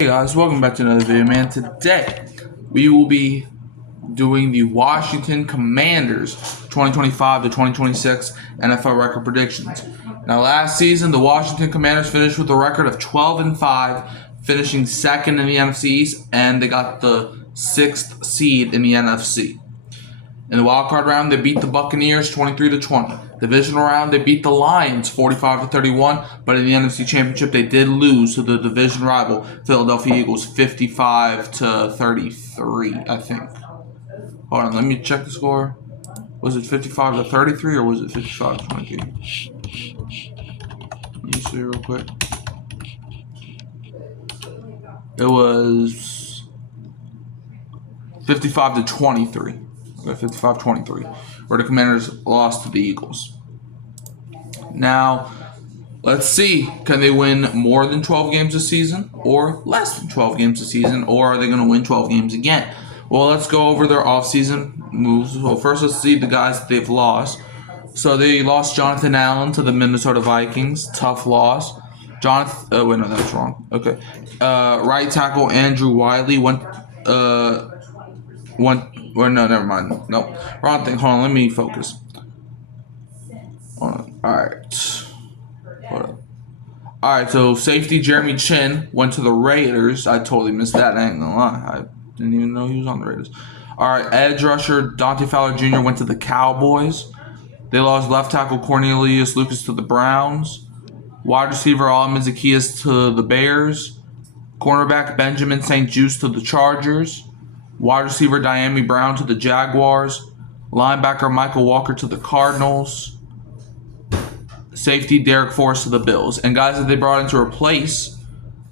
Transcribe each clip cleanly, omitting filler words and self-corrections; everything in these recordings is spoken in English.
Hey guys, welcome back to another video, man. Today, we will be doing the Washington Commanders 2025 to 2026 NFL record predictions. Now, last season, the Washington Commanders finished with a record of 12-5, finishing second in the NFC East, and they got the 6th seed in the NFC. In the wildcard round, they beat the Buccaneers 23-20. Divisional round, they beat the Lions 45-31, but in the NFC Championship, they did lose to the division rival Philadelphia Eagles 55-33, I think. Hold on, let me check the score. Was it 55-33 or was it 55-23? Let me see real quick. It was 55-23. 55-23, where the Commanders lost to the Eagles. Now, let's see. Can they win more than 12 games this season or less than 12 games this season, or are they going to win 12 games again? Well, let's go over their offseason moves. Well, first, let's see the guys that they've lost. So they lost Jonathan Allen to the Minnesota Vikings. Tough loss. Wait, no, that's wrong. Okay. Right tackle Andrew Wiley went. Well, no, never mind. Nope. Wrong thing. Hold on, let me focus. Hold on. Alright. Hold on. Alright, so safety Jeremy Chin went to the Raiders. I totally missed that. I ain't gonna lie. I didn't even know he was on the Raiders. Alright, edge rusher Dante Fowler Jr. went to the Cowboys. They lost left tackle Cornelius Lucas to the Browns. Wide receiver Alvin Zaccheaus to the Bears. Cornerback Benjamin St-Juste to the Chargers. Wide receiver Dyami Brown to the Jaguars. Linebacker Michael Walker to the Cardinals. Safety Derek Forrest to the Bills. And guys that they brought in to replace,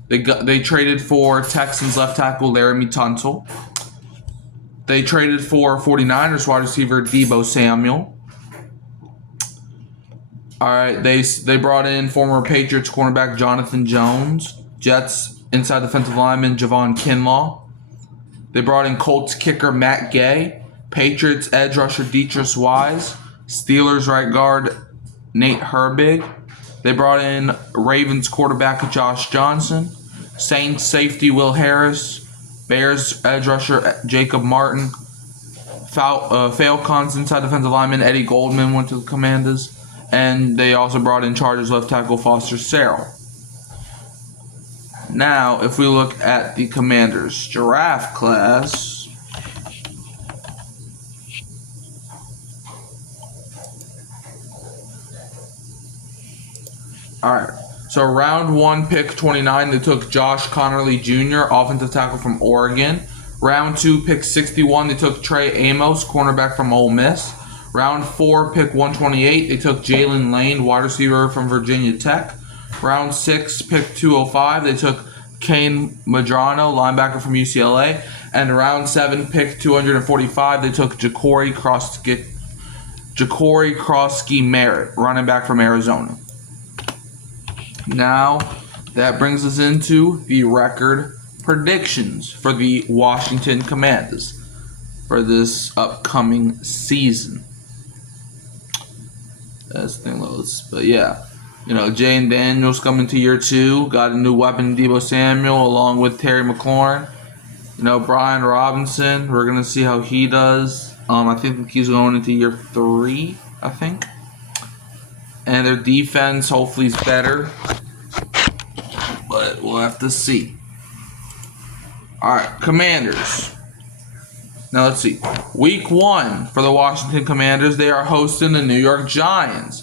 they traded for Texans left tackle Laramie Tunsil. They traded for 49ers wide receiver Deebo Samuel. Alright, they brought in former Patriots cornerback Jonathan Jones. Jets inside defensive lineman Javon Kinlaw. They brought in Colts kicker Matt Gay, Patriots edge rusher Deatrice Wise, Steelers right guard Nate Herbig. They brought in Ravens quarterback Josh Johnson, Saints safety Will Harris, Bears edge rusher Jacob Martin, Falcons inside defensive lineman Eddie Goldman went to the Commanders, and they also brought in Chargers left tackle Foster Sarrell. Now, if we look at the Commanders draft class, alright, so round 1, pick 29, they took Josh Connerly Jr., offensive tackle from Oregon. Round 2, pick 61, they took Trey Amos, cornerback from Ole Miss. Round 4, pick 128, they took Jalen Lane, wide receiver from Virginia Tech. Round 6, pick 205, they took Kane Madrano, linebacker from UCLA. And round 7, pick 245, they took Ja'Cory Krosky Merritt, running back from Arizona. Now, that brings us into the record predictions for the Washington Commanders for this upcoming season. As thing loads, but yeah. You know, Jayden Daniels coming to year 2. Got a new weapon, Deebo Samuel, along with Terry McLaurin. You know, Brian Robinson. We're going to see how he does. I think he's going into year 3, I think. And their defense hopefully is better. But we'll have to see. Alright, Commanders. Now let's see. Week 1 for the Washington Commanders. They are hosting the New York Giants.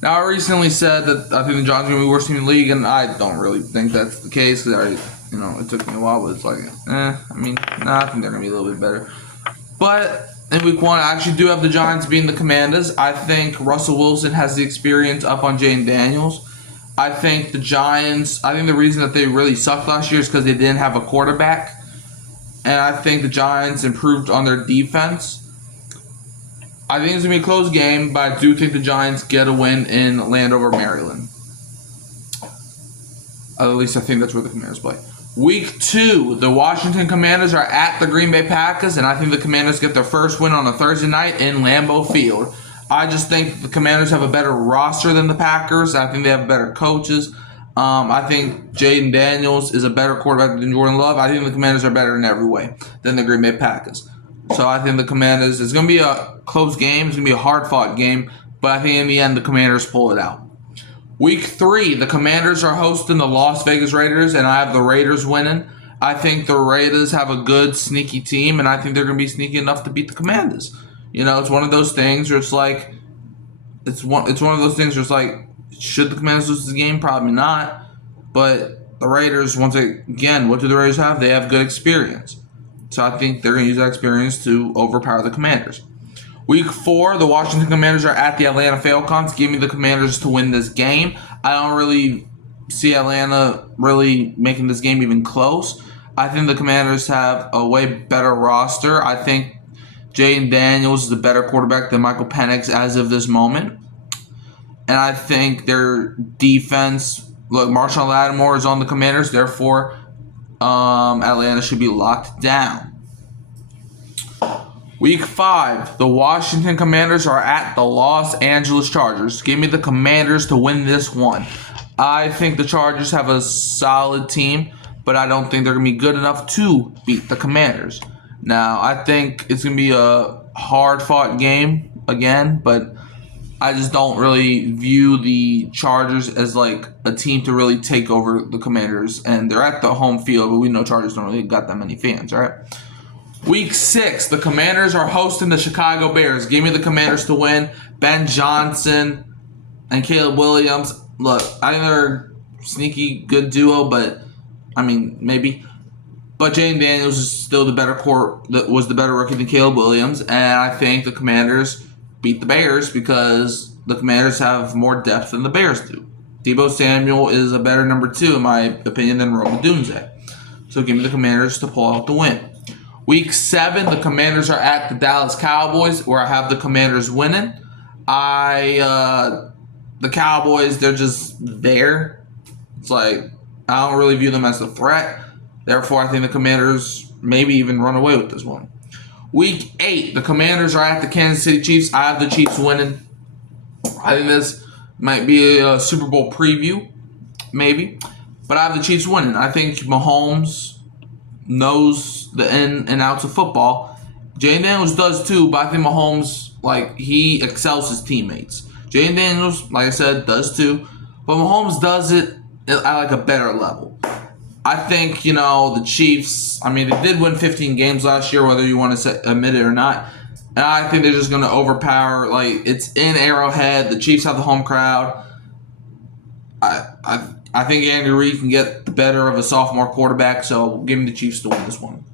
Now, I recently said that I think the Giants are going to be the worst team in the league, and I don't really think that's the case. Because it took me a while, but it's like, I think they're going to be a little bit better. But in week 1, I actually do have the Giants beating the Commanders. I think Russell Wilson has the experience up on Jayden Daniels. I think the reason that they really sucked last year is because they didn't have a quarterback. And I think the Giants improved on their defense. I think it's going to be a close game, but I do think the Giants get a win in Landover, Maryland. At least I think that's where the Commanders play. Week 2, the Washington Commanders are at the Green Bay Packers, and I think the Commanders get their first win on a Thursday night in Lambeau Field. I just think the Commanders have a better roster than the Packers. I think they have better coaches. I think Jaden Daniels is a better quarterback than Jordan Love. I think the Commanders are better in every way than the Green Bay Packers. So I think the Commanders, it's going to be a close game. It's going to be a hard-fought game. But I think in the end, the Commanders pull it out. Week 3, the Commanders are hosting the Las Vegas Raiders, and I have the Raiders winning. I think the Raiders have a good, sneaky team, and I think they're going to be sneaky enough to beat the Commanders. You know, it's one of those things where it's like, it's one of those things where it's like, should the Commanders lose this game? Probably not. But the Raiders, once again, what do the Raiders have? They have good experience. So I think they're going to use that experience to overpower the Commanders. Week 4, the Washington Commanders are at the Atlanta Falcons. Give me the Commanders to win this game. I don't really see Atlanta really making this game even close. I think the Commanders have a way better roster. I think Jaden Daniels is a better quarterback than Michael Penix as of this moment. And I think their defense, look, Marshawn Lattimore is on the Commanders, therefore Atlanta should be locked down. Week 5, the Washington Commanders are at the Los Angeles Chargers. Give me the Commanders to win this one. I think the Chargers have a solid team, but I don't think they're going to be good enough to beat the Commanders. Now, I think it's going to be a hard-fought game again, but I just don't really view the Chargers as like a team to really take over the Commanders. And they're at the home field, but we know Chargers don't really got that many fans, right? Week 6, the Commanders are hosting the Chicago Bears. Give me the Commanders to win. Ben Johnson and Caleb Williams. Look, I think they're a sneaky good duo, but I mean, maybe. But Jaden Daniels is still the better was the better rookie than Caleb Williams. And I think the Commanders beat the Bears because the Commanders have more depth than the Bears do. Deebo Samuel is a better number 2, in my opinion, than Rome Odunze. So give me the Commanders to pull out the win. Week 7, the Commanders are at the Dallas Cowboys, where I have the Commanders winning. The Cowboys, they're just there. It's like, I don't really view them as a threat. Therefore, I think the Commanders maybe even run away with this one. Week 8, the Commanders are at the Kansas City Chiefs. I have the Chiefs winning. I think this might be a Super Bowl preview, maybe. But I have the Chiefs winning. I think Mahomes knows the in and outs of football. Jaden Daniels does too, but I think Mahomes, he excels his teammates. Jaden Daniels, like I said, does too. But Mahomes does it at a better level. I think, the Chiefs, they did win 15 games last year, whether you want to admit it or not. And I think they're just going to overpower. It's in Arrowhead. The Chiefs have the home crowd. I think Andy Reid can get the better of a sophomore quarterback, so give me the Chiefs to win this one.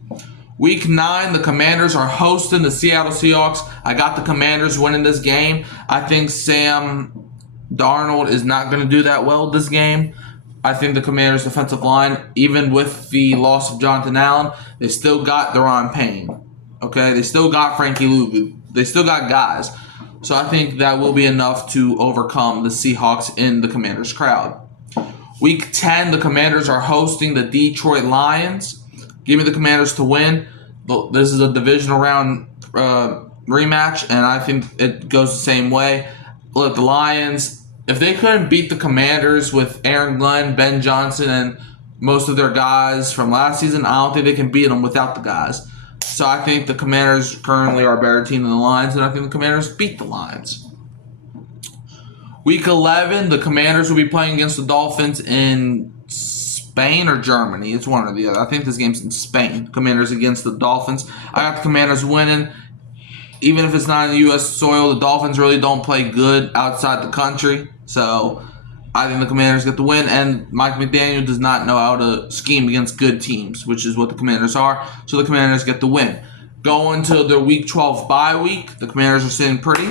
Week 9, the Commanders are hosting the Seattle Seahawks. I got the Commanders winning this game. I think Sam Darnold is not going to do that well this game. I think the Commanders' defensive line, even with the loss of Jonathan Allen, they still got Daron Payne. Okay? They still got Frankie Louvu. They still got guys. So I think that will be enough to overcome the Seahawks in the Commanders' crowd. Week 10, the Commanders are hosting the Detroit Lions. Give me the Commanders to win. This is a divisional round rematch, and I think it goes the same way. Look, the Lions, if they couldn't beat the Commanders with Aaron Glenn, Ben Johnson, and most of their guys from last season, I don't think they can beat them without the guys. So I think the Commanders currently are a better team than the Lions, and I think the Commanders beat the Lions. Week 11, the Commanders will be playing against the Dolphins in Spain or Germany. It's one or the other. I think this game's in Spain. Commanders against the Dolphins. I got the Commanders winning. Even if it's not in U.S. soil, the Dolphins really don't play good outside the country. So I think the Commanders get the win. And Mike McDaniel does not know how to scheme against good teams, which is what the Commanders are. So the Commanders get the win. Going to their Week 12 bye week, the Commanders are sitting pretty.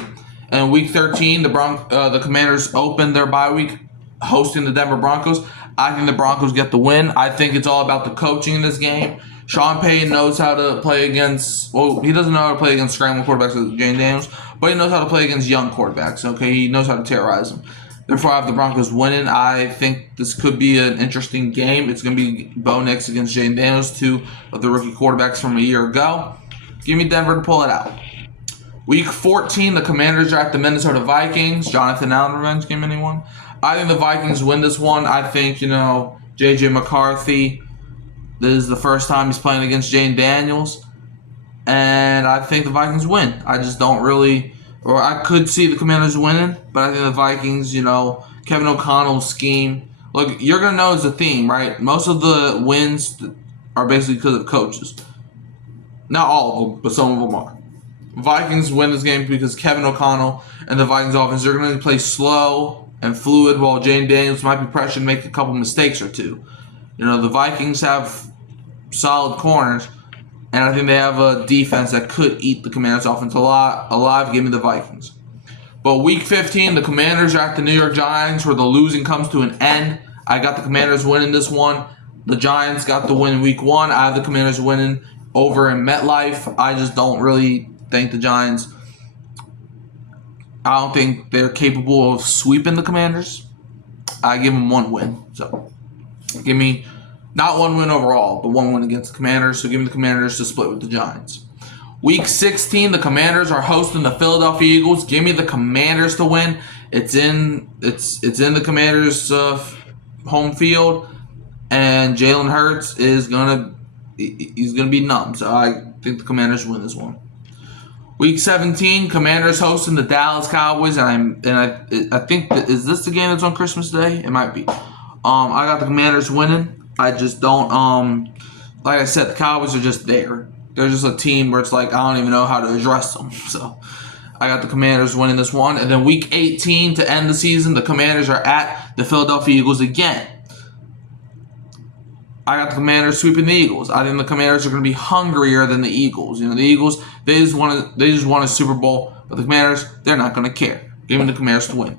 And Week 13, the Commanders open their bye week hosting the Denver Broncos. I think the Broncos get the win. I think it's all about the coaching in this game. Sean Payton knows how to play against, he doesn't know how to play against scrambling quarterbacks like Jaden Daniels, but he knows how to play against young quarterbacks, okay? He knows how to terrorize them. Therefore, I have the Broncos winning. I think this could be an interesting game. It's going to be Bo Nix against Jaden Daniels, 2 of the rookie quarterbacks from a year ago. Give me Denver to pull it out. Week 14, the Commanders are at the Minnesota Vikings. Jonathan Allen revenge game, anyone? I think the Vikings win this one. I think, J.J. McCarthy, this is the first time he's playing against Jane Daniels. And I think the Vikings win. I just don't really, or I could see the Commanders winning, but I think the Vikings, Kevin O'Connell's scheme. Look, you're going to know it's a theme, right? Most of the wins are basically because of coaches. Not all of them, but some of them are. Vikings win this game because Kevin O'Connell and the Vikings offense are going to play slow and fluid while Jane Daniels might be pressured to make a couple mistakes or two. The Vikings have solid corners, and I think they have a defense that could eat the Commanders' offense alive. Give me the Vikings. But Week 15, the Commanders are at the New York Giants, where the losing comes to an end. I got the Commanders winning this one. The Giants got the win Week 1. I have the Commanders winning over in MetLife. I just don't really think the Giants, I don't think they're capable of sweeping the Commanders. I give them one win. So give me not one win overall, but one win against the Commanders. So give me the Commanders to split with the Giants. Week 16, the Commanders are hosting the Philadelphia Eagles. Give me the Commanders to win. It's in the Commanders' home field, and Jalen Hurts is gonna be numb. So I think the Commanders win this one. Week 17, Commanders hosting the Dallas Cowboys, and I think is this the game that's on Christmas Day? It might be. I got the Commanders winning. I just don't like I said, the Cowboys are just there. They're just a team where it's like I don't even know how to address them. So I got the Commanders winning this one. And then Week 18 to end the season, the Commanders are at the Philadelphia Eagles again. I got the Commanders sweeping the Eagles. I think the Commanders are going to be hungrier than the Eagles. The Eagles, they just won a Super Bowl, but the Commanders, they're not going to care. Give me the Commanders to win.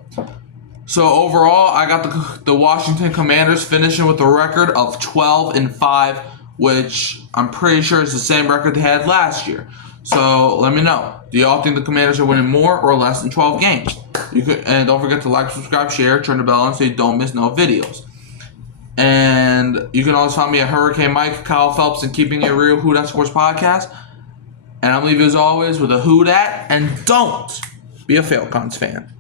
So overall, I got the Washington Commanders finishing with a record of 12-5, which I'm pretty sure is the same record they had last year. So let me know. Do y'all think the Commanders are winning more or less than 12 games? And don't forget to like, subscribe, share, turn the bell on so you don't miss no videos. And you can always find me at Hurricane Mike, Kyle Phelps, and Keeping It Real Who Dat Sports Podcast. And I'm leaving as always with a Who Dat, and don't be a Falcons fan.